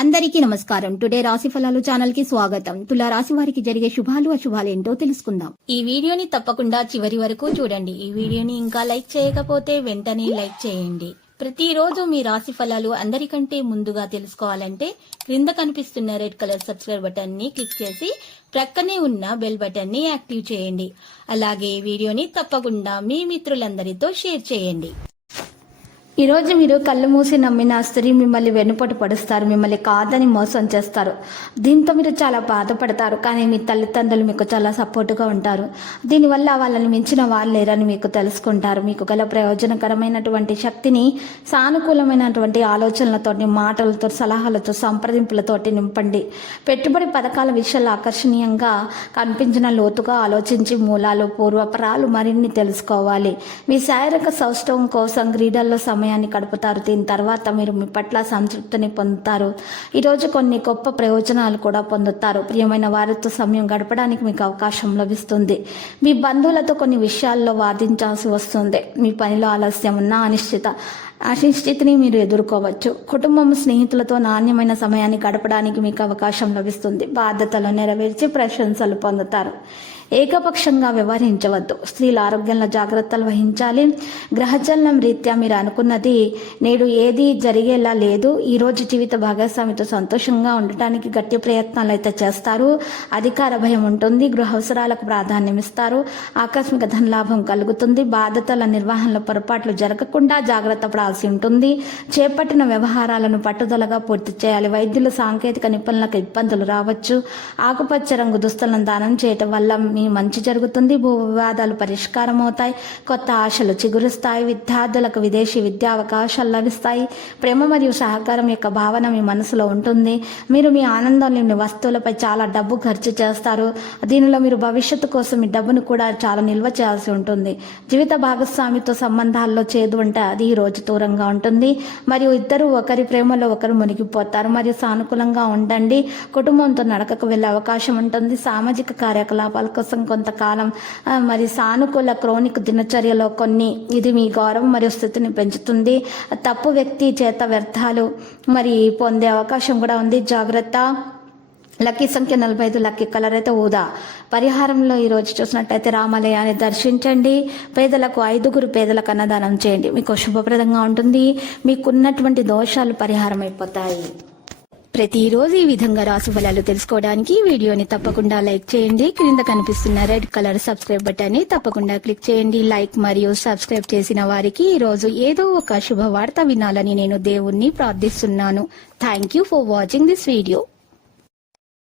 అందరికీ నమస్కారం. టుడే రాశి ఫలాలు ఛానల్ కి స్వాగతం. తులా రాశి వారికి జరిగే శుభాలు అశుభాలు ఏంటో తెలుసుకుందాం. ఈ వీడియోని తప్పకుండా చివరి వరకు చూడండి. ఈ వీడియోని ఇంకా లైక్ చేయకపోతే వెంటనే లైక్ చేయండి. ప్రతిరోజు మీ రాశి ఫలాలు అందరికంటే ముందుగా తెలుసుకోవాలంటే క్రింద కనిపిస్తున్న రెడ్ కలర్ సబ్స్క్రైబ్ బటన్ ని క్లిక్ చేసి ప్రక్కనే ఉన్న బెల్ బటన్ ని యాక్టివ్ చేయండి. అలాగే ఈ వీడియోని తప్పకుండా మీ మిత్రులందరితో షేర్ చేయండి. ఈ రోజు మీరు కళ్ళు మూసి నమ్మిన స్త్రీ మిమ్మల్ని వెన్నుపోటు పడుస్తారు, మిమ్మల్ని కాదని మోసం చేస్తారు. దీంతో మీరు చాలా బాధపడతారు. కానీ మీ తల్లిదండ్రులు మీకు చాలా సపోర్టుగా ఉంటారు. దీనివల్ల వాళ్ళని మించిన వాళ్ళు లేరని మీకు తెలుసుకుంటారు. మీకు గల ప్రయోజనకరమైనటువంటి శక్తిని సానుకూలమైనటువంటి ఆలోచనలతో, మాటలతో, సలహాలతో, సంప్రదింపులతోటి నింపండి. పెట్టుబడి పథకాల విషయాలు ఆకర్షణీయంగా కనిపించిన లోతుగా ఆలోచించి మూలాలు, పూర్వపరాలు మరిన్ని తెలుసుకోవాలి. మీ శారీరక సౌష్ఠవం కోసం క్రీడల్లో సమయాన్ని గడుపుతారు. దీని తర్వాత మీరు మీ పట్ల సంతృప్తిని పొందుతారు. ఈరోజు కొన్ని గొప్ప ప్రయోజనాలు కూడా పొందుతారు. ప్రియమైన వారితో సమయం గడపడానికి మీకు అవకాశం లభిస్తుంది. మీ బంధువులతో కొన్ని విషయాల్లో వాదించాల్సి వస్తుంది. మీ పనిలో ఆలస్యం ఉన్న అనిశ్చితిని మీరు ఎదుర్కోవచ్చు. కుటుంబం, స్నేహితులతో నాణ్యమైన సమయాన్ని గడపడానికి మీకు అవకాశం లభిస్తుంది. బాధ్యతలు నెరవేర్చి ప్రశంసలు పొందుతారు. ఏకపక్షంగా వ్యవహరించవద్దు. స్త్రీల ఆరోగ్యంలో జాగ్రత్తలు వహించాలి. గ్రహచలనం రీత్యా మీరు అనుకున్నది నేడు ఏది జరిగేలా లేదు. ఈరోజు జీవిత భాగస్వామితో సంతోషంగా ఉండటానికి గట్టి ప్రయత్నాలు అయితే చేస్తారు. అధికార భయం ఉంటుంది. గృహ అవసరాలకు ప్రాధాన్యం ఇస్తారు. ఆకస్మిక ధనలాభం కలుగుతుంది. బాధ్యతల నిర్వహణలో పొరపాట్లు జరగకుండా జాగ్రత్త పడాల్సి ఉంటుంది. చేపట్టిన వ్యవహారాలను పట్టుదలగా పూర్తి చేయాలి. వైద్యులు, సాంకేతిక నిపుణులకు ఇబ్బందులు రావచ్చు. ఆకుపచ్చ రంగు దుస్తులను దానం చేయటం వల్ల మీ మంచి జరుగుతుంది. భూ వివాదాలు పరిష్కారం అవుతాయి. కొత్త ఆశలు చిగురుస్తాయి. విద్యార్థులకు విదేశీ విద్యా అవకాశాలు లభిస్తాయి. ప్రేమ మరియు సహకారం యొక్క భావన మీ మనసులో ఉంటుంది. మీరు మీ ఆనందంలోని వస్తువులపై చాలా డబ్బు ఖర్చు చేస్తారు. దీనిలో మీరు భవిష్యత్తు కోసం మీ డబ్బును కూడా చాలా నిల్వ చేయాల్సి ఉంటుంది. జీవిత భాగస్వామితో సంబంధాల్లో చేదు ఉంటే అది ఈ రోజు దూరంగా ఉంటుంది. మరియు ఇద్దరు ఒకరి ప్రేమలో ఒకరు మునిగిపోతారు. మరియు సానుకూలంగా ఉండండి. కుటుంబంతో నడకకు వెళ్లే అవకాశం ఉంటుంది. సామాజిక కార్యకలాపాల కోసం కొంతకాలం మరి సానుకూల క్రోనిక్ దినచర్యలో ఇది మీ గౌరవం మరియు స్థితిని పెంచుతుంది. తప్పు వ్యక్తి చేత వ్యర్థాలు మరి పొందే అవకాశం కూడా ఉంది. జాగ్రత్త. లక్కీ సంఖ్య 45. లక్కీ కలర్ అయితే ఊదా. పరిహారంలో ఈరోజు చూసినట్టయితే రామాలయాన్ని దర్శించండి. పేదలకు 5 పేదలకు అన్నదానం చేయండి. మీకు శుభప్రదంగా ఉంటుంది. మీకున్నటువంటి దోషాలు పరిహారం అయిపోతాయి. ప్రతిరోజు ఈ విధంగా రాశి ఫలాలు తెలుసుకోవడానికి వీడియోని తప్పకుండా లైక్ చేయండి. క్రింద కనిపిస్తున్న రెడ్ కలర్ సబ్స్క్రైబ్ బటన్ ని తప్పకుండా క్లిక్ చేయండి. లైక్ మరియు సబ్స్క్రైబ్ చేసిన వారికి ఈ రోజు ఏదో ఒక శుభవార్త వినాలని నేను దేవుణ్ణి ప్రార్థిస్తున్నాను. Thank you for watching this video.